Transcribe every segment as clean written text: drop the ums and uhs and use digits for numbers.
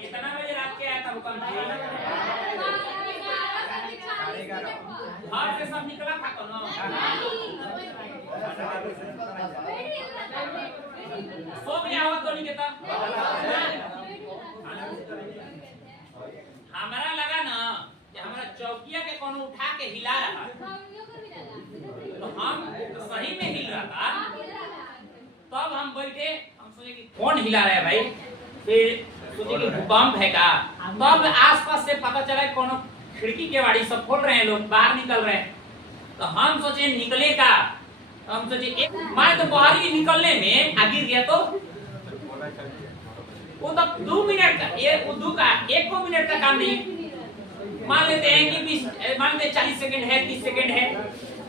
कितना बजे रात के आया था भूकंप? घर से सब निकला था कौन? सो गया हो तो नहीं कहता। हमारा लगा ना कि हमारा चौकिया के कोनो उठा के हिला रहा, तो हम तो सही में हिल रहा था। तब हम बैठे, हम सोचे कि कौन हिला रहा है भाई, फिर सोचे कि भूकंप है का। तब आसपास से पता चला कोनो खिड़की के बाड़ी सब खोल रहे हैं, लोग बाहर निकल रहे हैं। तो हम सोचे निकले का, हम सोचे एक मार तो बाहर ही निकलने में गिर गया तो वो तो 2 मिनट का, ये उर्दू का 1 मिनट का काम नहीं। मान लेते हैं कि 20, मान लेते 40 सेकंड है, 30 सेकंड है,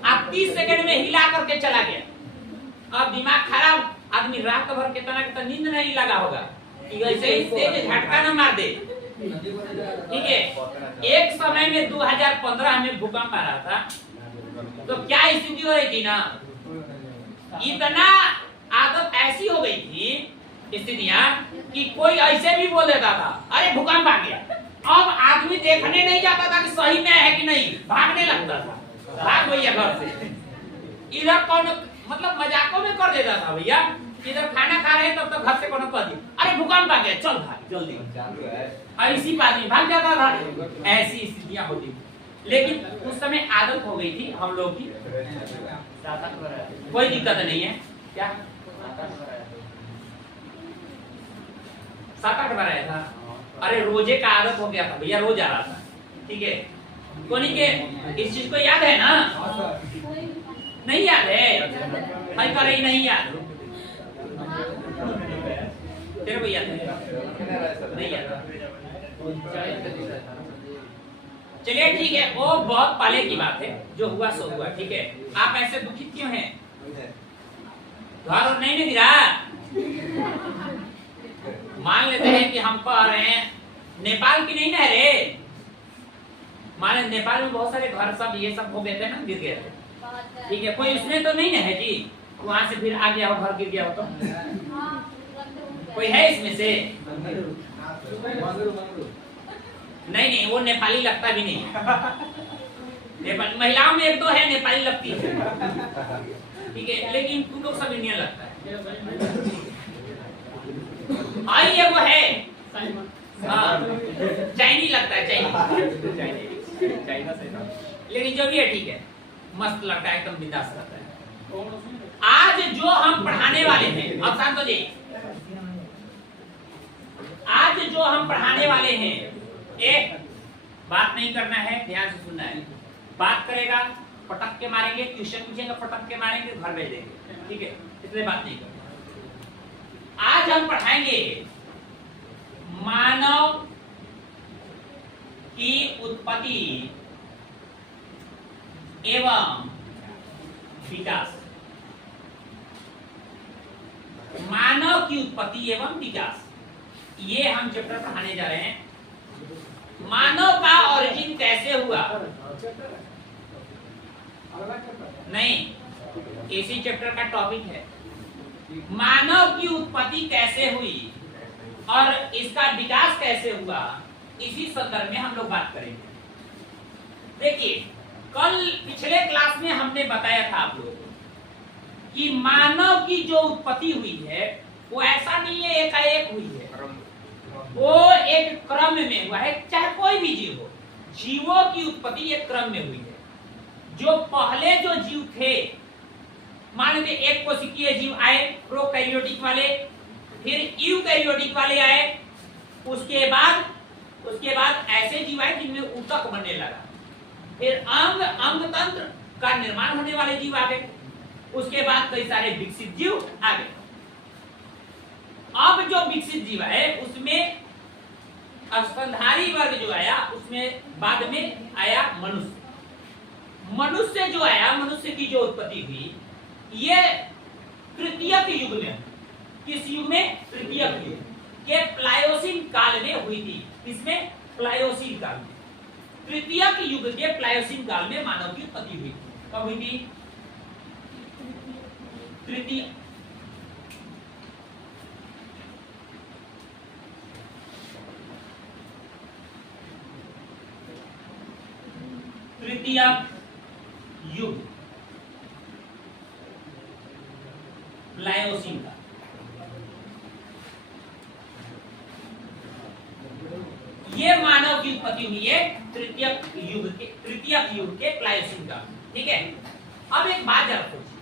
आप 30 सेकंड में हिला करके चला गया। अब दिमाग खराब आदमी, रात भर कितना नींद नहीं लगा होगा कि ऐसे ही तेज झटका न मार दे। ठीक है, एक समय में 2015 में भूकंप आ रहा था, तो क्या स्थिति हो रही थी ना, इतना आदत ऐसी हो गई थी स्थितियां कि कोई ऐसे भी बोल देता था अरे भूकंप आ गया। अब आदमी देखने नहीं जाता था कि सही में है कि नहीं, भागने लगता था, भाग भैया घर से। इधर कौन मतलब मजाकों में कर देता था भैया, इधर खाना खा रहे हैं तब तो घर से कोनो कह दी अरे भूकंप आ गया, चल भाग जल्दी, ऐसी आदमी भाग जाता था। ऐसी स्थितियां होती थी, लेकिन उस समय आदत हो गई थी हम लोग की, कोई दिक्कत नहीं है। क्या 7-8 बार आया था? अरे रोजे का आदत हो गया था भैया, रोज आ रहा था। ठीक है, कोनी के इस चीज को याद है ना? नहीं याद है? भाई करे नहीं याद, तेरे को याद है? नहीं याद। चलिए ठीक है, वो बहुत पहले की बात है, जो हुआ सो हुआ। ठीक है, आप ऐसे दुखित क्यों हैं? घर और नहीं गिरा? मान लेते हैं कि हम कह रहे हैं नेपाल की नहीं नहरें, माने नेपाल में बहुत सारे घर सब ये सब हो गए थे ना, गिर गए थे। ठीक है, कोई उसमें तो नहीं है जी, वहां से फिर आ गया हो, घर गिर गया हो तो कोई है इसमें से? नहीं, वो नेपाली लगता भी नहीं। नेपाल महिलाओं में 1-2 है नेपाली लगती है, ठीक है, लेकिन तुम लोग सब इंडियन लगता है। हाँ ये वो है, चाइनी लगता है, चाइना से, लेकिन जो भी है ठीक है, मस्त लगता है, एकदम बिंदास लगता है। आज जो हम पढ़ाने वाले हैं, अब शांत हो जाइए, आज जो हम पढ़ाने वाले हैं, एक बात नहीं करना है, ध्यान से सुनना है। बात करेगा पटक के मारेंगे, ट्यूशन पूछेंगे पटक के मारेंगे, घर भेज देंगे। ठीक है, इसलिए बात नहीं करना। आज हम पढ़ाएंगे मानव की उत्पत्ति एवं विकास। मानव की उत्पत्ति एवं विकास, ये हम चैप्टर पढ़ाने जा रहे हैं। मानव का ओरिजिन कैसे हुआ? नहीं, इसी चैप्टर का टॉपिक है मानव की उत्पत्ति कैसे हुई और इसका विकास कैसे हुआ, इसी संदर्भ में हम लोग बात करेंगे। देखिए, कल पिछले क्लास में हमने बताया था आप लोगों को कि मानव की जो उत्पत्ति हुई है वो ऐसा नहीं है एकाएक हुई है, वो एक क्रम में हुआ है। चाहे कोई भी जीव हो, जीवों की उत्पत्ति एक क्रम में हुई है। जो पहले जो जीव थे, मान लीजिए एक कोशिकीय जीव आए, प्रोकैरियोटिक वाले, फिर यूकैरियोटिक वाले आए, उसके बाद ऐसे जीव आए जिनमें ऊतक बनने लगा, फिर अंग तंत्र का निर्माण होने वाले जीव आ गए, उसके बाद कई सारे विकसित जीव आ गए। अब जो विकसित जीव है उसमें स्तनधारी वर्ग जो आया, उसमें बाद में आया मनुष्य। मनुष्य जो आया, मनुष्य की जो उत्पत्ति हुई, ये तृतीयक युग में, किस युग में? तृतीयक युग के प्लायोसीन काल में हुई थी। किसमें? प्लायोसीन काल में, तृतीयक युग के प्लायोसीन काल में मानव की उत्पत्ति हुई थी। कब हुई थी? तृतीय तृतीय युग प्लायोसीन का। ये मानव की उत्पत्ति हुई है तृतीय युग के प्लायोसीन का। ठीक है, अब एक बात जरा सोचिए,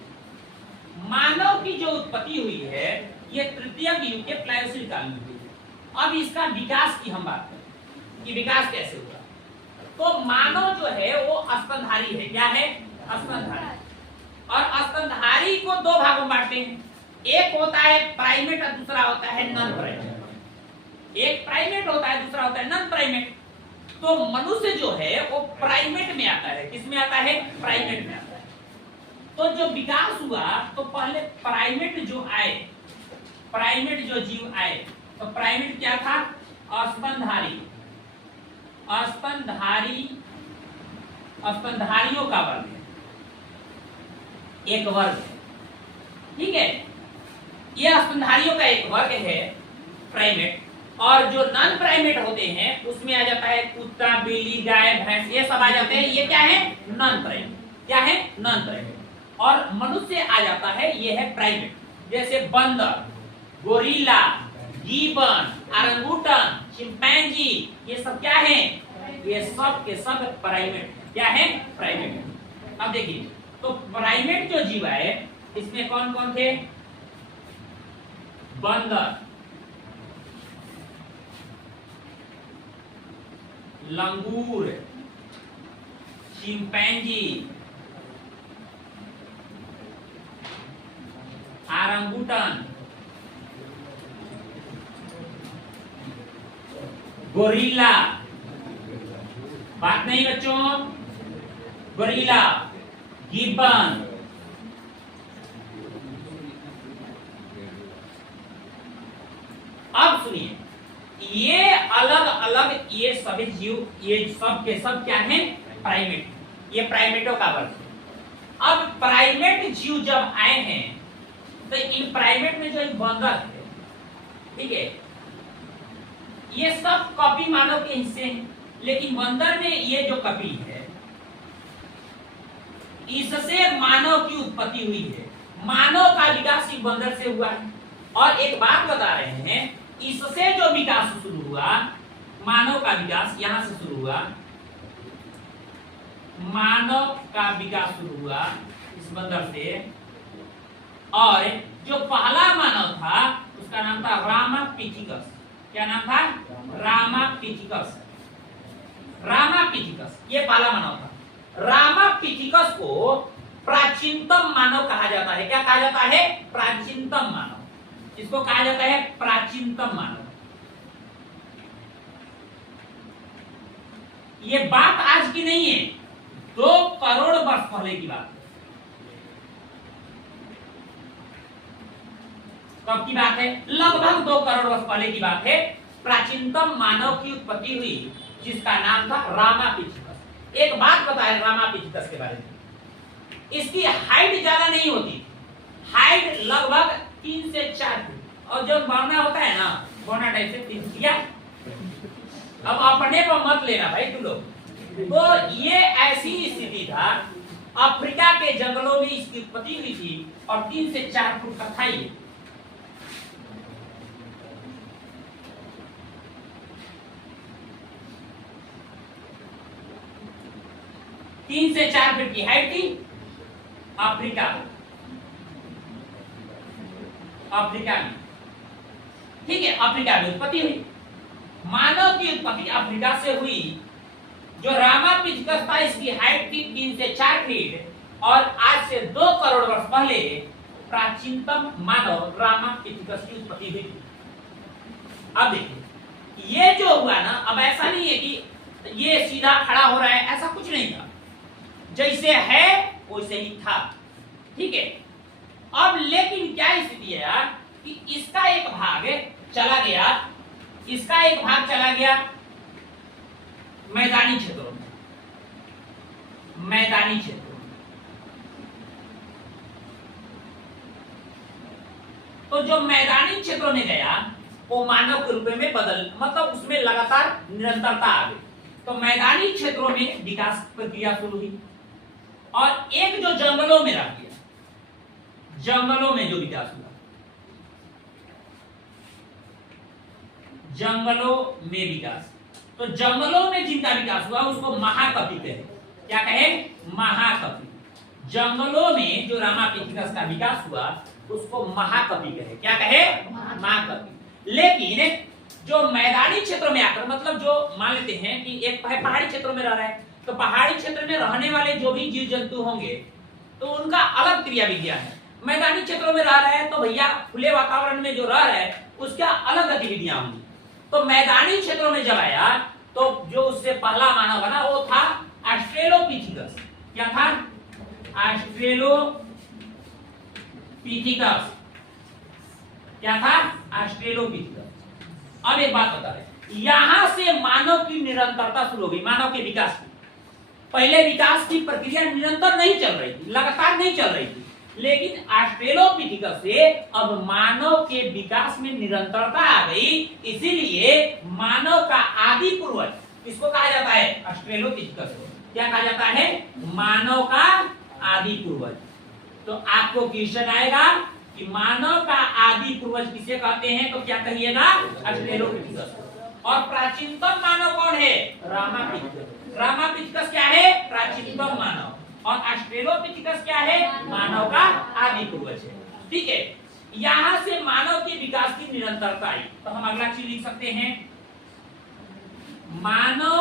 मानव की जो उत्पत्ति हुई है ये तृतीय युग के प्लायोसीन काल में हुई है। अब इसका विकास की हम बात करें कि विकास कैसे हुआ, तो मानव जो है वो स्तनधारी है। क्या है? स्तनधारी। और स्तनधारी को दो भागों में बांटते हैं, एक होता है प्राइमेट और दूसरा होता है नॉन प्राइमेट। एक प्राइमेट होता है, दूसरा होता है नॉन प्राइमेट। तो मनुष्य जो है वो प्राइमेट में आता है। किस में आता है? प्राइमेट में आता है। तो जो विकास हुआ तो पहले प्राइमेट जो आए, प्राइमेट जो जीव आए, तो प्राइमेट क्या था? स्तनधारी। स्तनधारियों का वर्ग है, एक वर्ग है। ठीक है, यह स्तनधारियों का एक वर्ग है प्राइमेट। और जो नॉन प्राइमेट होते हैं उसमें आ जाता है कुत्ता, बिल्ली, गाय, भैंस, ये सब आ जाते हैं। ये क्या है? Non primate. क्या है? Non primate. और मनुष्य आ जाता है, ये है प्राइमेट। जैसे बंदर, गोरिल्ला, गिबन, ऑरंगुटन, चिंपैंजी, ये सब क्या है? ये सब के सब प्राइमेट। क्या है? प्राइमेट। अब देखिए, तो प्राइमेट जो जीव है इसमें कौन कौन थे? बंदर, लंगूर, चिंपैंजी, ऑरंगुटन, गोरिल्ला, बात नहीं बच्चों, गोरिल्ला, गिब्बन, अब सुनिए, ये अलग अलग ये सभी जीव, ये सब के सब क्या हैं? प्राइमेट। ये प्राइमेटों का वर्ग है। अब प्राइमेट जीव जब आए हैं तो इन प्राइमेट में जो एक बंदर है, ठीक है, ये सब कॉपी मानव के हिस्से हैं। लेकिन बंदर में ये जो कॉपी है, इससे मानव की उत्पत्ति हुई है। मानव का विकास इस बंदर से हुआ है। और एक बात बता रहे हैं, इससे जो विकास शुरू हुआ, मानव का विकास यहां से शुरू हुआ। मानव का विकास शुरू हुआ इस बंदर से। और जो पहला मानव था उसका नाम था रामापिथिकस। क्या नाम था? रामापिथिकस। रामापिथिकस ये पहला मानव था। रामापिथिकस को प्राचीनतम मानव कहा जाता है। क्या कहा जाता है? प्राचीनतम मानव। इसको कहा जाता है प्राचीनतम मानव। ये बात आज की नहीं है, 2 करोड़ वर्ष पहले की बात है। कब की बात है? लगभग 2 करोड़ वर्ष पहले की बात है। प्राचीनतम मानव की उत्पत्ति हुई जिसका नाम था रामापिथिकस। एक बात बताए रामापिथिकस के बारे में, इसकी हाइट ज्यादा नहीं होती। हाइट लगभग 3 से 4 फीट। और जो बौना होता है ना, बौना टाइप से 3 फीट। अब अपने पर मत लेना भाई तुम लोग। तो ये ऐसी स्थिति था, अफ्रीका के जंगलों में इसकी उत्पत्ति हुई थी और 3 से 4 फुट का था ये। तीन से 4 फीट की हाइट थी। अफ्रीका में, ठीक है, अफ्रीका में उत्पत्ति हुई। मानव की उत्पत्ति अफ्रीका से हुई। जो रामापिथिकस था इसकी हाइट थी 3 से 4 फीट। और आज से 2 करोड़ वर्ष पहले प्राचीनतम मानव रामापिथिकस की उत्पत्ति हुई। अब देखिए, ये जो हुआ ना, अब ऐसा नहीं है कि ये सीधा खड़ा हो रहा है, ऐसा कुछ नहीं था। जैसे है वैसे ही था। ठीक है, अब लेकिन क्या स्थिति है यार कि इसका एक भाग चला गया, इसका एक भाग चला गया मैदानी क्षेत्रों में। मैदानी क्षेत्रों में तो जो मैदानी क्षेत्रों में गया वो मानव के रूप में बदल, मतलब उसमें लगातार निरंतरता आ गई। तो मैदानी क्षेत्रों में विकास प्रक्रिया शुरू हुई, और एक जो जंगलों में रह गया, जंगलों में जो विकास हुआ, जंगलों में विकास, तो जंगलों में जिनका विकास हुआ उसको महाकपि कहे। क्या कहे? महाकपि। जंगलों में जो रामापिथिकस का विकास हुआ उसको महाकपि कहे। क्या कहे? महाकपि। लेकिन जो मैदानी क्षेत्रों में आकर, मतलब जो मान लेते हैं कि एक पहाड़ी क्षेत्रों में रह रहा है, तो पहाड़ी क्षेत्र में रहने वाले जो भी जीव जंतु होंगे तो उनका अलग क्रिया विज्ञान है। मैदानी क्षेत्रों में रह रहा है तो भैया खुले वातावरण में जो रह रहा है उसका अलग गतिविधियां होंगी। तो मैदानी क्षेत्रों में जब आया तो जो उससे पहला मानव बना वो था ऑस्ट्रेलोपिथिकस। क्या था? ऑस्ट्रेलोपिथिकस। क्या था? ऑस्ट्रेलोपिथिकस। अब एक बात बता रहे, यहां से मानव की निरंतरता शुरू हो गई, मानव के विकास की। पहले विकास की प्रक्रिया निरंतर नहीं चल रही थी, लगातार नहीं चल रही थी, लेकिन ऑस्ट्रेलोपिथिकस से अब मानव के विकास में निरंतरता आ गई। इसीलिए मानव का आदि पूर्वज किसको कहा जाता है? ऑस्ट्रेलोपिथिकस को। क्या कहा जाता है? मानव का आदि पूर्वज। तो आपको क्वेश्चन आएगा कि मानव का आदि पूर्वज किसे कहते हैं, तो क्या कहिएगा? ऑस्ट्रेलोपिथिकस। और प्राचीनतम मानव कौन है? रामापिथिकस। रामापिथिकस क्या है? प्राचीनतम मानव। और ऑस्ट्रेलोपिथिकस क्या है? मानव का आदि पूर्वज है। ठीक है, यहां से मानव के विकास की निरंतरता आई। तो हम अगला चीज लिख सकते हैं, मानव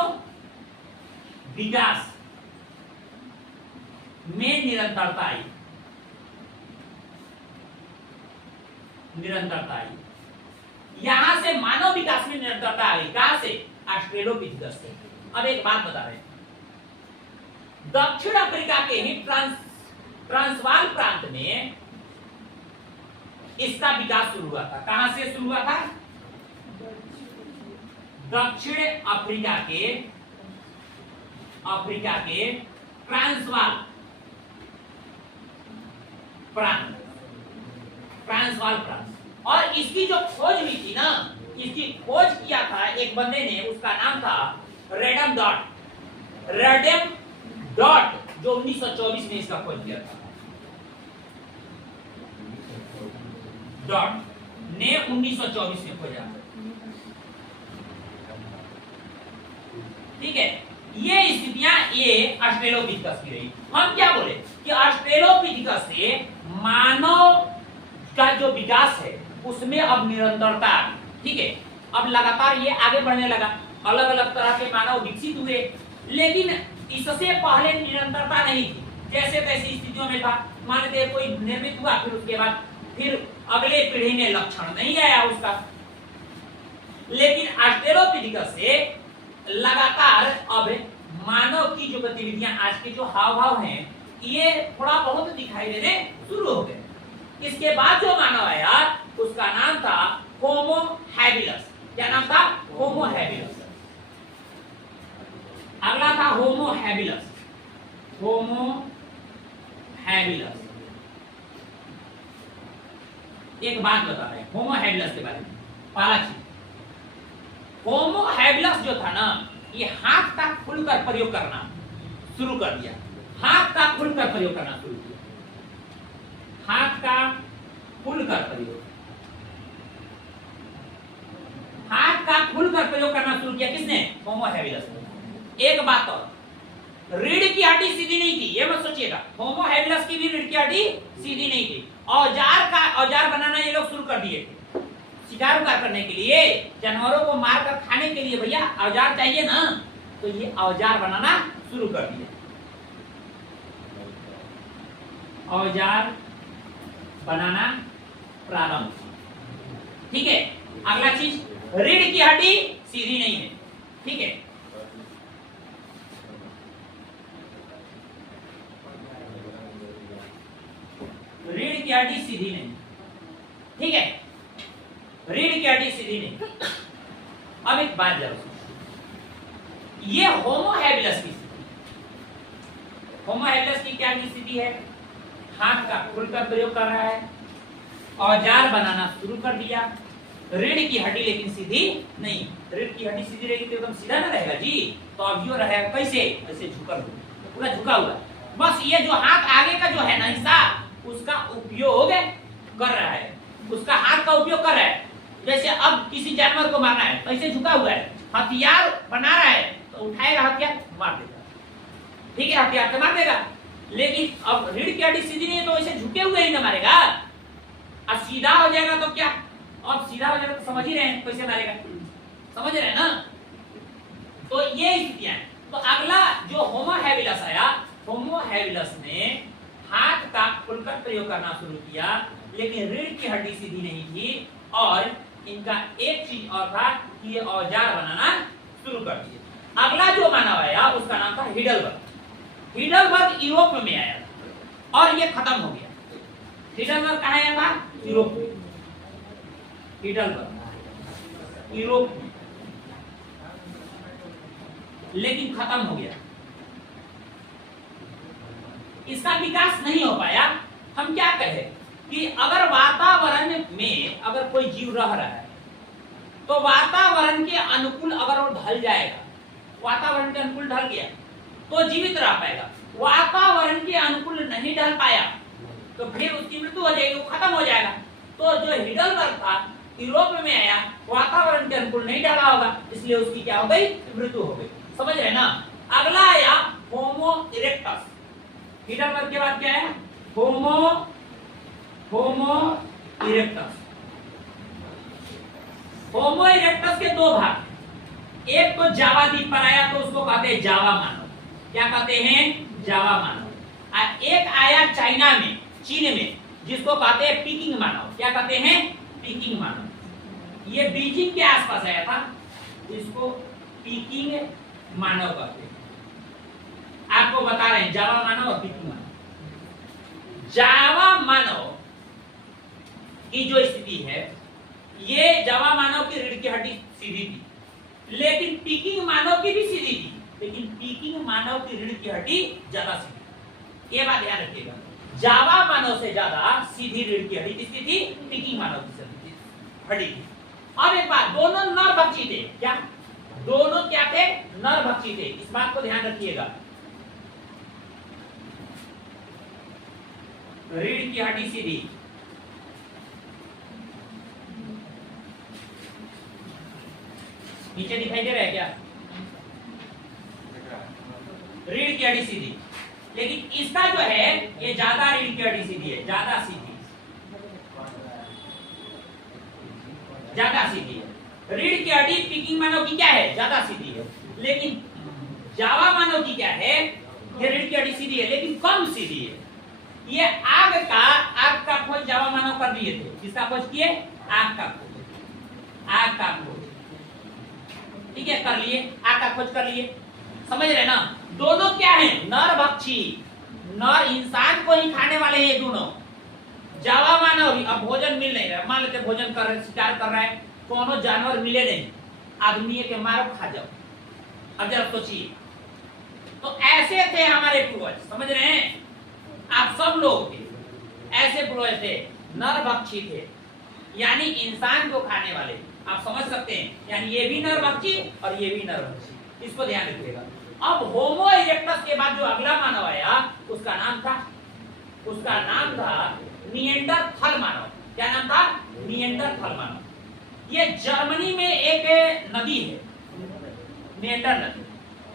विकास में निरंतरता आई। निरंतरता आई, यहां से मानव विकास में निरंतरता आ गई। कहां से? ऑस्ट्रेलोपिथिकस से। अब एक बात बता रहे हैं, दक्षिण अफ्रीका के ही ट्रांसवाल प्रांत में इसका विकास शुरू हुआ था। कहां से शुरू हुआ था? दक्षिण अफ्रीका के ट्रांसवाल प्रांत, ट्रांसवाल प्रांत। और इसकी जो खोज हुई थी ना, इसकी खोज किया था एक बंदे ने, उसका नाम था रेडम डॉट। रेडम डॉट जो 1924 में इसका खोज किया था। डॉट ने 1924 में खोजा। ठीक है, ये स्थितियां ये ऑस्ट्रेलोपिथिकस की रही। हम क्या बोले कि ऑस्ट्रेलोपिथिकस से मानव का जो विकास है उसमें अब निरंतरता आ गई। ठीक है, अब लगातार ये आगे बढ़ने लगा, अलग अलग तरह के मानव विकसित हुए, लेकिन इससे पहले निरंतरता नहीं थी। जैसे तैसी स्थितियों में था, मान लेते कोई निर्मित हुआ, फिर उसके बाद फिर अगले पीढ़ी में लक्षण नहीं आया उसका। लेकिन ऑस्ट्रेलोपिथिकस से लगातार अब मानव की जो गतिविधियां, आज के जो हाव भाव हैं, ये थोड़ा बहुत दिखाई देने शुरू हो गए। इसके बाद जो मानव आया उसका नाम था होमो हैबिलस। क्या नाम था? होमो हैबिलस। अगला था होमो हैबिलस। होमो हैबिलस। एक बात बता रहे हैं होमो हैबिलस के बारे में। पहला चीज, होमो हैबिलस जो था ना, ये हाथ का खुलकर प्रयोग करना शुरू कर दिया। हाथ का खुलकर प्रयोग करना शुरू किया। हाथ का खुलकर प्रयोग, हाथ का खुलकर प्रयोग करना शुरू किया। किसने? होमो हैबिलस ने। एक बात और, रीढ़ की हड्डी सीधी नहीं थी, ये मत सोचिएगा। होमो हैबिलस की भी रीढ़ की हड्डी सीधी नहीं थी। औजार बनाना ये लोग शुरू कर दिए थे, शिकार करने के लिए, जानवरों को मार कर खाने के लिए। भैया औजार चाहिए ना, तो ये औजार बनाना शुरू कर दिए। औजार बनाना प्रारंभ। ठीक है, अगला चीज, रीढ़ की हड्डी सीधी नहीं है। ठीक है, रीढ़ की हड्डी सीधी नहीं। ठीक है, रीढ़ की हड्डी सीधी नहीं। अब एक बात जरूर, ये होमो हैबिलस की स्थिति। होमो हैबिलस की क्या स्थिति है? हाथ का खुलकर प्रयोग कर रहा है, औजार बनाना शुरू कर दिया, रीढ़ की हड्डी लेकिन सीधी नहीं। रीढ़ की हड्डी सीधी रहेगी तो एकदम सीधा ना रहेगा जी, तो अब यो रहेगा कैसे, ऐसे झुका हुआ, पूरा झुका हुआ। बस ये जो हाथ आगे का जो है ना हिस्सा, उसका उपयोग कर रहा है, उसका हाथ का उपयोग कर रहा है। जैसे अब किसी जानवर को मारना है, कैसे झुका हुआ है, हथियार बना रहा है तो उठाएगा हथियार मार देगा, ठीक है, हथियार से मार देगा। लेकिन अब रीढ़ की हड्डी सीधी नहीं है तो ऐसे झुके हुए ही ना मारेगा। अब सीधा हो जाएगा तो क्या, अब सीधा हो जाएगा तो समझ ही रहे हैं कैसे मारेगा, समझ रहे हैं ना। तो ये स्थितियां। तो अगला जो होमो हैबिलस आया, होमो हैबिलस ने हाथ का खुलकर प्रयोग करना शुरू किया, लेकिन रीढ़ की हड्डी सीधी नहीं थी और इनका एक चीज और था कि ये औजार बनाना शुरू कर दिए। अगला जो मानव आया उसका नाम था हिडलबर्ग। हिडलबर्ग यूरोप में आया और ये खत्म हो गया। हिडलबर्ग कहाँ आया था, यूरोप में। हिडलबर्ग यूरोप में, लेकिन खत्म हो गया, इसका विकास नहीं हो पाया। हम क्या कहें कि अगर वातावरण में अगर कोई जीव रह रहा है तो वातावरण के अनुकूल अगर वो ढल जाएगा, वातावरण के अनुकूल ढल गया तो जीवित रह पाएगा। वातावरण के अनुकूल नहीं ढल पाया तो फिर उसकी मृत्यु हो जाएगी, वो खत्म हो जाएगा। तो जो हिडलबर्ग था यूरोप में आया, वातावरण के अनुकूल नहीं ढला होगा, इसलिए उसकी क्या हो गई, मृत्यु हो गई। समझ रहे ना। अगला आया होमो इरेक्टस। हिडलबर्ग के बाद क्या है, होमो इरेक्टस। होमो इरेक्टस के दो भाग, एक तो जावा द्वीप पर आया तो उसको कहते हैं जावा मानव, क्या कहते हैं, जावा मानव। एक आया चाइना में, चीन में, जिसको कहते हैं पीकिंग मानव, क्या कहते हैं, पीकिंग मानव। ये बीजिंग के आसपास आया था, इसको पीकिंग मानव कहते हैं। आपको बता रहे हैं जावा मानव और पीकिंग मानव। जावा मानव की जो स्थिति है, ये जावा मानव की रीढ़ की हड्डी सीधी थी, लेकिन पीकिंग मानव की भी सीधी थी, लेकिन पीकिंग मानव की रीढ़ की हड्डी ज्यादा सीधी। ये बात ध्यान रखिएगा, जावा मानव से ज्यादा सीधी रीढ़ की हड्डी किसकी थी, पीकिंग मानव की हड्डी थी। अब एक बात, दोनों नरभक्षी थे, क्या दोनों क्या थे, नरभक्षी थे, इस बात को ध्यान रखिएगा। रीढ़ की हड्डी सीधी, नीचे दिखाई दे रहा है क्या, रीढ़ की हड्डी सीधी, लेकिन इसका जो है ये ज्यादा रीढ़ की हड्डी सीधी है, ज्यादा सीधी, ज्यादा सीधी है। रीढ़ की हड्डी पीकिंग मानव की क्या है, ज्यादा सीधी है, लेकिन जावा मानव की क्या है, ये रीढ़ की हड्डी सीधी है लेकिन कम सीधी है। ये आग का खोज जावा मानव कर दिए थे, किसका खोज किए, आग का खोज, आग का खोज, ठीक है, कर लिए, आग का खोज कर लिए। समझ रहे ना। दोनों क्या है, नरभक्षी, नर इंसान को ही खाने वाले हैं दोनों। जावा मानव भी, अब भोजन मिल नहीं रहा, मान लेते भोजन कर रहे, शिकार कर रहा है, कोनो जानवर मिले नहीं, आदमी के मारो खा जाओ। अब जरा सोचिए, तो ऐसे थे हमारे पूर्वज, समझ रहे हैं आप, सब लोग थे ऐसे पूर्वज थे, नरभक्षी थे, यानी इंसान को खाने वाले, आप समझ सकते हैं, यानी ये भी नरभक्षी और ये भी नरभक्षी, इसको ध्यान रखिएगा। अब होमो इरेक्टस के बाद जो अगला मानव आया उसका नाम था निएंडरथल मानव। क्या नाम था, निएंडरथल मानव। ये जर्मनी में एक नदी है, निएंडर नदी,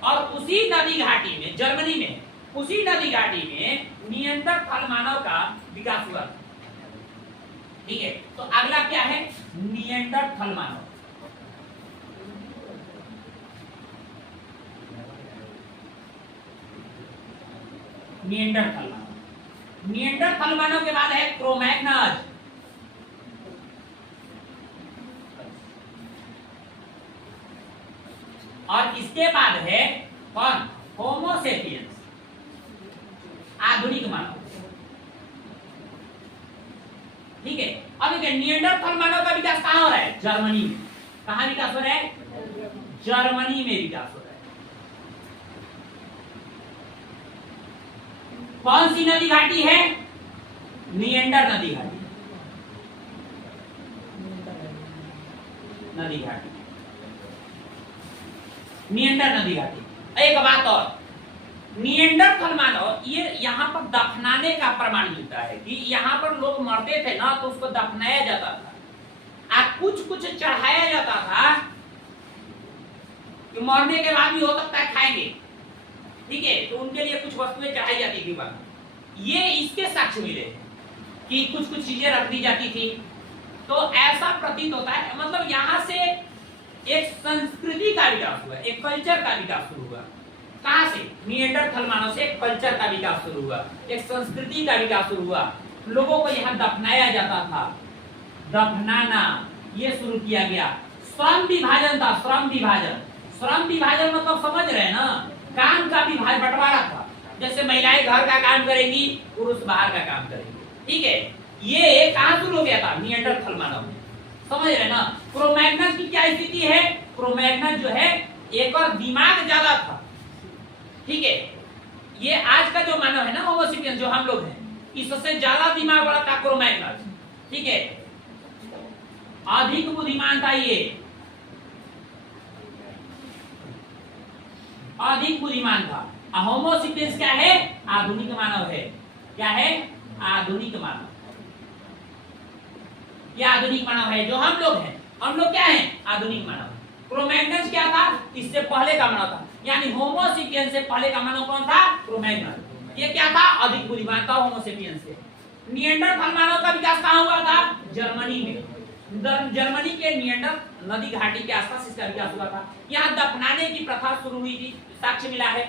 और उसी नदी घाटी में, जर्मनी में उसी नदी घाटी में निएंडरथल मानव का विकास हुआ। ठीक है, तो अगला क्या है, निएंडरथल मानव। निएंडरथल मानव, निएंडरथल मानव के बाद है क्रोमैग्नस। और इसके बाद है कौन, होमो सेपियंस, आधुनिक मानव। ठीक है, अब निएंडरथल मानव का विकास कहां हो रहा है, जर्मनी में। कहां विकास हो रहा है, जर्मनी में विकास हो रहा है। कौन सी नदी घाटी है, निएंडर नदी घाटी। नदी घाटी, निएंडर नदी घाटी। एक बात और, निएंडरथल मानव ये यहाँ पर दफनाने का प्रमाण मिलता है कि यहाँ पर लोग मरते थे ना तो उसको दफनाया जाता था, कुछ कुछ चढ़ाया जाता था कि मरने के बाद भी हो सकता है खाएंगे, ठीक है, तो उनके लिए कुछ वस्तुएं चढ़ाई जाती थी वहां। ये इसके साक्ष्य मिले कि कुछ कुछ चीजें रख दी जाती थी। तो ऐसा प्रतीत होता है, मतलब यहाँ से एक संस्कृति का विकास हुआ, एक कल्चर का विकास शुरू हुआ। कहां से? निएंडरथल मानव से एक कल्चर का विकास शुरू हुआ, एक संस्कृति का विकास शुरू हुआ। लोगों को यहाँ दफनाया जाता था, दफनाना ये शुरू किया गया। श्रम विभाजन था, श्रम विभाजन। श्रम विभाजन मतलब समझ रहे हैं ना, काम का विभाजन, बंटवारा था। जैसे महिलाएं घर का काम करेंगी, पुरुष बाहर का काम करेंगे, ठीक है। ये कहां शुरू हो गया था? निएंडरथल मानव में, समझ रहे ना। क्रोमैग्नस की क्या स्थिति है? क्रोमैग्नस जो है एक और दिमाग ज्यादा था, ठीक है। ये आज का जो मानव है ना, होमो सेपियंस जो हम लोग हैं, इससे ज्यादा दिमाग वाला था क्रोमैग्नस, ठीक है। अधिक बुद्धिमान था ये, अधिक बुद्धिमान था। होमो सेपियंस क्या है? आधुनिक मानव है। क्या है? आधुनिक मानव। ये आधुनिक मानव है जो हम लोग हैं। हम लोग क्या हैं? आधुनिक मानव। क्रोमैग्नस क्या था? इससे पहले का मानव था, यानी होमो सेपियंस से पहले का मानव कौन था? क्रोमैग्नस। ये क्या था? अधिक बुद्धिमान था होमो सेपियंस से। निएंडरथल मानव का विकास कहां हुआ था? जर्मनी में। जर्मनी के निएंडर नदी घाटी के आसपास इसका विकास हुआ था। यहाँ दफनाने की प्रथा शुरू हुई थी, साक्ष्य मिला है।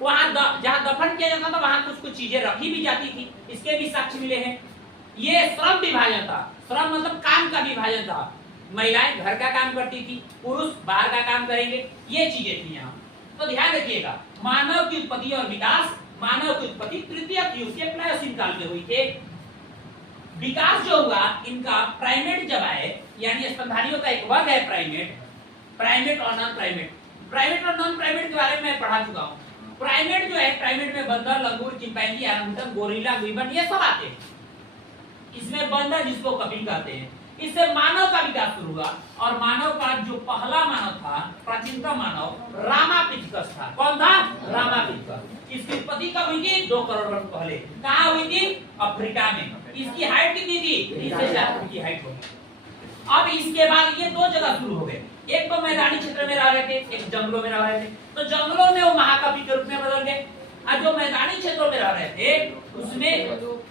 वहां जहां दफन किया जाता था वहां कुछ कुछ चीजें रखी भी जाती थी, इसके भी साक्ष्य मिले हैं। ये श्रम विभाजन था, श्रम मतलब काम का विभाजन था। महिलाएं घर का काम करती थी, पुरुष बाहर का काम करेंगे, ये चीजें थी यहाँ। तो ध्यान रखिएगा, मानव की उत्पत्ति और विकास, मानव की उत्पत्ति तृतीय युग के प्लायोसीन काल में हुई थी। विकास जो हुआ इनका, प्राइमेट जब आए, यानी स्तनधारियों का एक वर्ग है प्राइमेट, प्राइमेट और नॉन प्राइमेट। प्राइमेट और नॉन प्राइमेट के बारे में मैं पढ़ा चुका हूँ। प्राइमेट जो है, प्राइमेट में बंदर, लंगूर, चिंपैंजी, ओरंगुटान, गोरिल्ला, गिबन, ये सब आते हैं। इसमें बंदर जिसको कपिल कहते हैं, इससे मानव का विकास शुरू हुआ। और मानव का जो पहला मानव था, प्राचीनतम मानव, रामापिथेकस था। कौन था? रामापिथेकस। इसकी उत्पत्ति कब हुई थी? 2 करोड़ वर्ष पहले। कहाँ हुई थी? अफ्रीका में। इसकी हाइट कितनी थी? 3 से 4 फुट की हाइट होगी। अब इसके बाद ये 2 जगह शुरू हो गए, एक तो मैदानी क्षेत्र में रह रहे थे, एक जंगलों में रह रहे थे। तो जंगलों में वो महाकवि के रूप में बदल गए, और जो मैदानी क्षेत्रों में रह रहे थे उसमें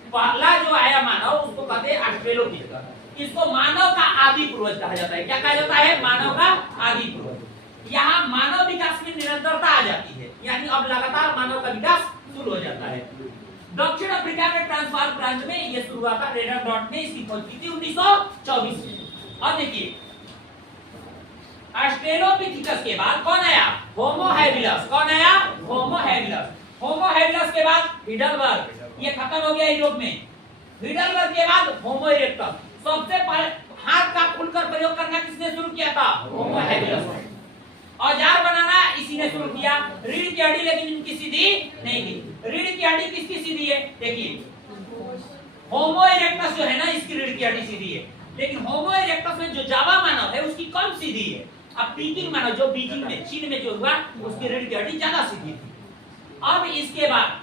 पहला जो आया मानव, उसको कहते हैं ऑस्ट्रेलोपिथेकस। इसको मानव का आदि पूर्वज कहा जाता है। क्या कहा जाता है? मानव का आदि पूर्वज। यहाँ मानव विकास में निरंतरता आ जाती है, यानी अब लगातार मानव का विकास शुरू हो जाता है। दक्षिण अफ्रीका के ट्रांसवाल प्रांत में ये शुरू हुआ था। रेडर डॉट ने इसकी खोज की थी 1924 में। और देखिए, ऑस्ट्रेलोपिथेकस के बाद कौन आया? होमो हैबिलस। कौन आया? होमो हैबिलस। होमो हैबिलस के बाद हिडलबर्ग, ये खत्म हो गया यूरोप में। हिडलबर्ग के बाद होमो इरेक्टस। सबसे पहले हाथ का खुलकर प्रयोग करना किसने शुरू किया था? होमो हैबिलस। औजार बनाना इसी ने शुरू किया। रीढ़ की हड्डी लेकिन इनकी सीधी नहीं थी। रीढ़ की हड्डी किसकी सीधी है? देखिए, होमो इरेक्टस जो है ना, इसकी रीढ़ की हड्डी सीधी है, लेकिन होमो इरेक्टस में जो जावा मानव है उसकी कम सीधी है। अब पीकिंग मानव जो बीजिंग में, चीन में जो हुआ, उसकी रीढ़ की हड्डी ज्यादा सीधी थी। अब इसके बाद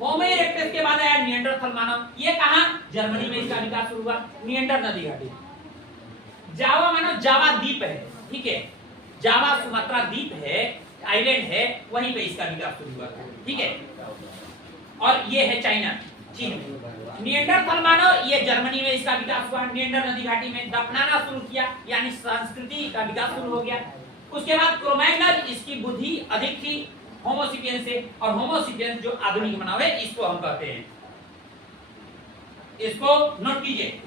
होमो इरेक्टस के बाद आया निएंडरथल मानव। ये कहां? जर्मनी में इसका विकास शुरू हुआ, निएंडर नदी घाटी। जावा मानव, जावा द्वीप है, ठीक है, जावा सुमात्रा द्वीप है, आइलैंड है, वहीं पे इसका विकास शुरू हुआ, ठीक है। और ये है चाइना, चीन में। निएंडरथल मानव, ये जर्मनी में इसका विकास हुआ, निएंडर नदी घाटी में दफनाना शुरू किया, यानी संस्कृति का विकास शुरू हो गया। उसके बाद क्रोमैग्नस, इसकी बुद्धि अधिक थी होमो सेपियंस से, और होमो सेपियंस जो आधुनिक मानव है इसको हम कहते हैं। इसको नोट कीजिए।